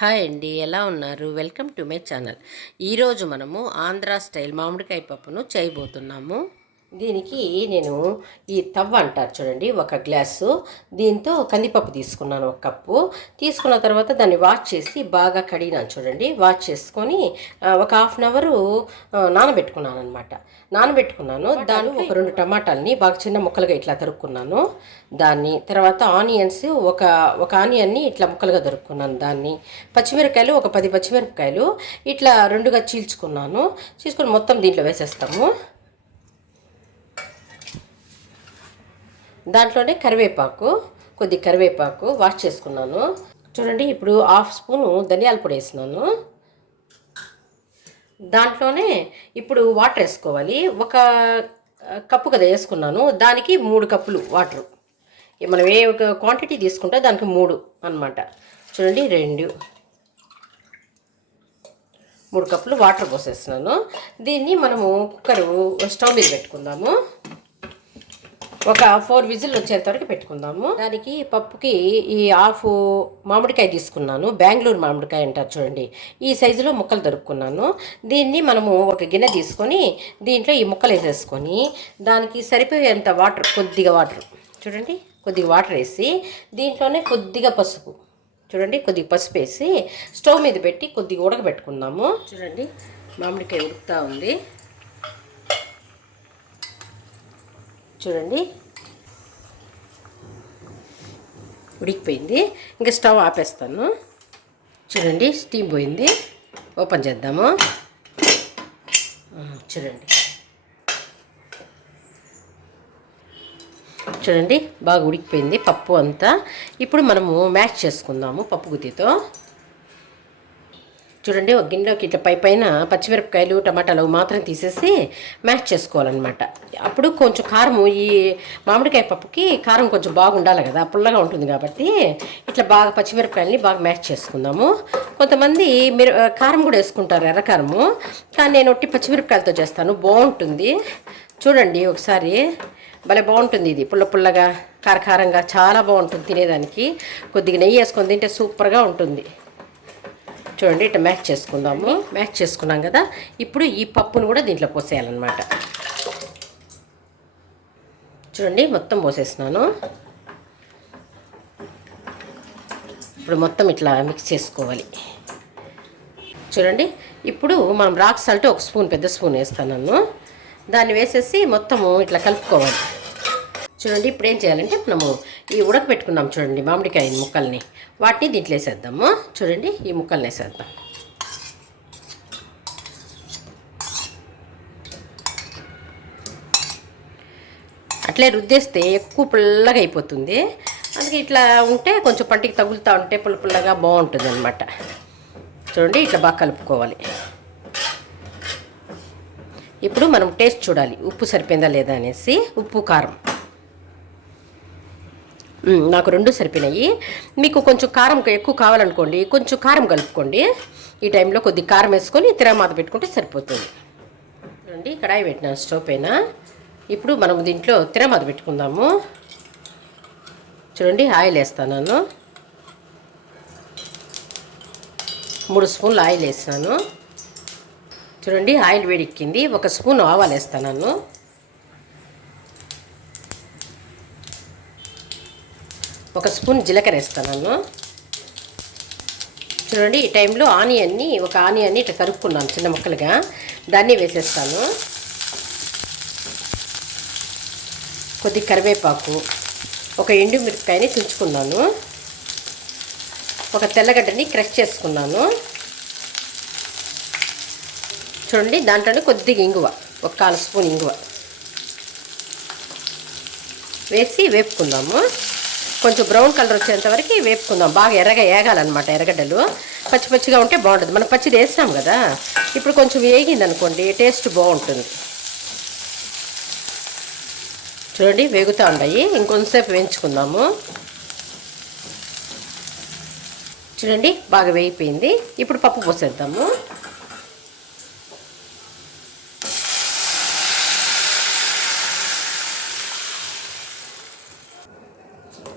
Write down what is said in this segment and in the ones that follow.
Hi అండి, ఎలా ఉన్నారు? Welcome to my channel. ఈరోజు మనము ఆంధ్ర స్టైల్ మామిడికాయ పప్పును చేయబోతున్నాము. దీనికి నేను ఈ తవ్వ అంటారు చూడండి, ఒక గ్లాసు. దీంతో కందిపప్పు తీసుకున్నాను, ఒక కప్పు. తీసుకున్న తర్వాత దాన్ని వాష్ చేసి బాగా కడిగినాను చూడండి. వాష్ చేసుకొని ఒక హాఫ్ అన్ అవరు నానబెట్టుకున్నాను అనమాట. నానబెట్టుకున్నాను. దాన్ని ఒక 2 టమాటాలని బాగా చిన్న ముక్కలుగా ఇట్లా తరుక్కున్నాను. దాన్ని తర్వాత ఆనియన్స్ ఒక ఆనియన్ని ఇట్లా ముక్కలుగా తరుక్కున్నాను. దాన్ని పచ్చిమిరపకాయలు ఒక 10 పచ్చిమిరపకాయలు ఇట్లా 2గా చీల్చుకున్నాను. చీల్చుకొని మొత్తం దీంట్లో వేసేస్తాము. దాంట్లోనే కొద్ది కరివేపాకు వాష్ చేసుకున్నాను చూడండి. ఇప్పుడు హాఫ్ స్పూను ధనియాల పొడి వేసినాను. దాంట్లోనే ఇప్పుడు వాటర్ వేసుకోవాలి. ఒక కప్పు కదా వేసుకున్నాను, దానికి 3 కప్పులు వాటరు. మనం ఏ ఒక క్వాంటిటీ తీసుకుంటే దానికి 3 అన్నమాట. చూడండి, 3 కప్పులు వాటర్ పోసేస్తున్నాను. దీన్ని మనము స్టవ్ మీద పెట్టుకుందాము. ఒక 4 విజిల్ వచ్చేంత వరకు పెట్టుకుందాము. దానికి పప్పుకి ఈ హాఫ్ మామిడికాయ తీసుకున్నాను. బెంగళూరు మామిడికాయ అంటారు చూడండి, ఈ సైజులో ముక్కలు దొరుకున్నాను. దీన్ని మనము ఒక గిన్నె తీసుకొని దీంట్లో ఈ ముక్కలు వేసేసుకొని దానికి సరిపోయేంత కొద్దిగా వాటర్ చూడండి, కొద్దిగా వాటర్ వేసి దీంట్లోనే కొద్దిగా పసుపు వేసి స్టవ్ మీద పెట్టి కొద్దిగా ఉడకబెట్టుకుందాము. చూడండి, మామిడికాయ ఉడుకుతూ ఉంది. చూడండి, ఉడికిపోయింది. ఇంకా స్టవ్ ఆపేస్తాను. చూడండి, స్టీమ్ పోయింది. ఓపెన్ చేద్దాము. చూడండి, బాగా ఉడికిపోయింది పప్పు అంతా. ఇప్పుడు మనము మ్యాష్ చేసుకుందాము పప్పు గుత్తితో. చూడండి, ఒక గిన్నెలోకి ఇట్లా పైన పచ్చిమిరపకాయలు టమాటాలు మాత్రం తీసేసి మ్యాష్ చేసుకోవాలన్నమాట. అప్పుడు కొంచెం కారము, ఈ మామిడికాయ పప్పుకి కారం కొంచెం బాగుండాలి కదా, పుల్లగా ఉంటుంది కాబట్టి ఇట్లా బాగా పచ్చిమిరపకాయలని బాగా మ్యాష్ చేసుకుందాము. కొంతమంది కారం కూడా వేసుకుంటారు, ఎర్రకారము. కానీ నేను ఒట్టి పచ్చిమిరపకాయలతో చేస్తాను, బాగుంటుంది. చూడండి ఒకసారి, భలే బాగుంటుంది. ఇది పుల్లగా కారకారంగా చాలా బాగుంటుంది తినేదానికి. కొద్దిగా నెయ్యి వేసుకొని తింటే సూపర్గా ఉంటుంది. చూడండి, ఇట్లా మ్యాష్ చేసుకుందాము. మ్యాష్ చేసుకున్నాం కదా, ఇప్పుడు ఈ పప్పును కూడా దీంట్లో పోసేయాలన్నమాట. చూడండి, మొత్తం పోసేస్తున్నాను. ఇప్పుడు మొత్తం ఇట్లా మిక్స్ చేసుకోవాలి. చూడండి, ఇప్పుడు మనం రాక్ సాల్ట్ ఒక స్పూన్, పెద్ద స్పూన్ వేస్తాను. దాన్ని వేసేసి మొత్తము ఇట్లా కలుపుకోవాలి. చూడండి, ఇప్పుడు ఏం చేయాలంటే మనము ఈ ఉడకబెట్టుకున్నాం చూడండి మామిడికాయ ముక్కల్ని, వాటిని దీంట్లో వేసేద్దాము. చూడండి, ఈ ముక్కల్ని వేసేద్దాం. అట్లే రుద్దేస్తే ఎక్కువ పుల్లగా అయిపోతుంది. అందుకే ఇట్లా ఉంటే కొంచెం పంటికి తగులుతూ ఉంటే పుల్లగా బాగుంటుంది అన్నమాట. చూడండి, ఇట్లా బాగా కలుపుకోవాలి. ఇప్పుడు మనం టేస్ట్ చూడాలి, ఉప్పు సరిపోయిందా లేదా అనేసి. ఉప్పు కారం నాకు 2 సరిపోయినాయి. మీకు కొంచెం కారం ఎక్కువ కావాలనుకోండి, కొంచెం కారం కలుపుకోండి. ఈ టైంలో కొద్ది కారం వేసుకొని తిరగమాత పెట్టుకుంటే సరిపోతుంది. చూడండి, కడాయి పెట్టినాను స్టవ్ పైన. ఇప్పుడు మనం దీంట్లో తిరగమాత పెట్టుకుందాము. చూడండి, ఆయిల్ వేస్తాను. 3 స్పూన్లు ఆయిల్ వేస్తాను. చూడండి, ఆయిల్ వేడెక్కింది. 1 స్పూన్ ఆవాలు వేస్తాను. 1 స్పూన్ జీలకర్ర వేస్తాను. చూడండి, ఈ టైంలో ఒక ఆనియన్ని ఇట్లా తరుక్కున్నాను చిన్న ముక్కలుగా, దాన్ని వేసేస్తాను. కొద్ది కరివేపాకు, ఒక ఎండుమిరపకాయని తుంచుకున్నాను, ఒక తెల్లగడ్డని క్రష్ చేసుకున్నాను. చూడండి, దాంట్లోనే కొద్దిగా ఇంగువ, ఒక 1/4 స్పూన్ ఇంగువ వేసి వేపుకుందాము. కొంచెం బ్రౌన్ కలర్ వచ్చేంత వరకు వేపుకుందాం. బాగా ఎర్రగా వేగాలన్నమాట. ఎర్రగడ్డలు పచ్చిగా ఉంటే బాగుంటుంది. మనం పచ్చిది వేసినాం కదా, ఇప్పుడు కొంచెం వేగింది అనుకోండి, టేస్ట్ బాగుంటుంది. చూడండి, వేగుతూ ఉన్నాయి. ఇంకొంతసేపు వేయించుకుందాము. చూడండి, బాగా వేగిపోయింది. ఇప్పుడు పప్పు పోసేద్దాము.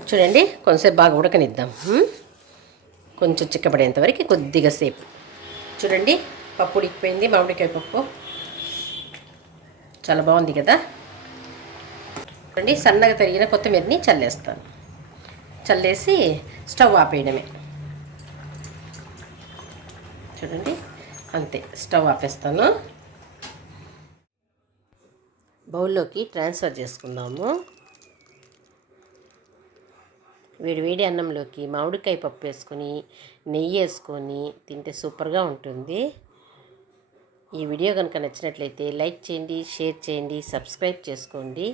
చూడండి, కొంచెంసేపు బాగా ఉడకనిద్దాం. కొంచెం చిక్కబడేంత వరకు కొద్దిగా సేపు. చూడండి, పప్పు ఉడికిపోయింది. మామిడికాయ పప్పు చాలా బాగుంది కదా. చూడండి, సన్నగా తరిగిన కొత్తిమీరని చల్లేస్తాను. చల్లేసి స్టవ్ ఆపేయడమే. చూడండి, అంతే, స్టవ్ ఆపేస్తాను. బౌల్లోకి ట్రాన్స్ఫర్ చేసుకుందాము. వేడి అన్నంలోకి మామిడికాయ పప్పు వేసుకొని నెయ్యి వేసుకొని తింటే సూపర్గా ఉంటుంది. ఈ వీడియో కనుక నచ్చినట్లయితే లైక్ చేయండి, షేర్ చేయండి, సబ్స్క్రైబ్ చేసుకోండి.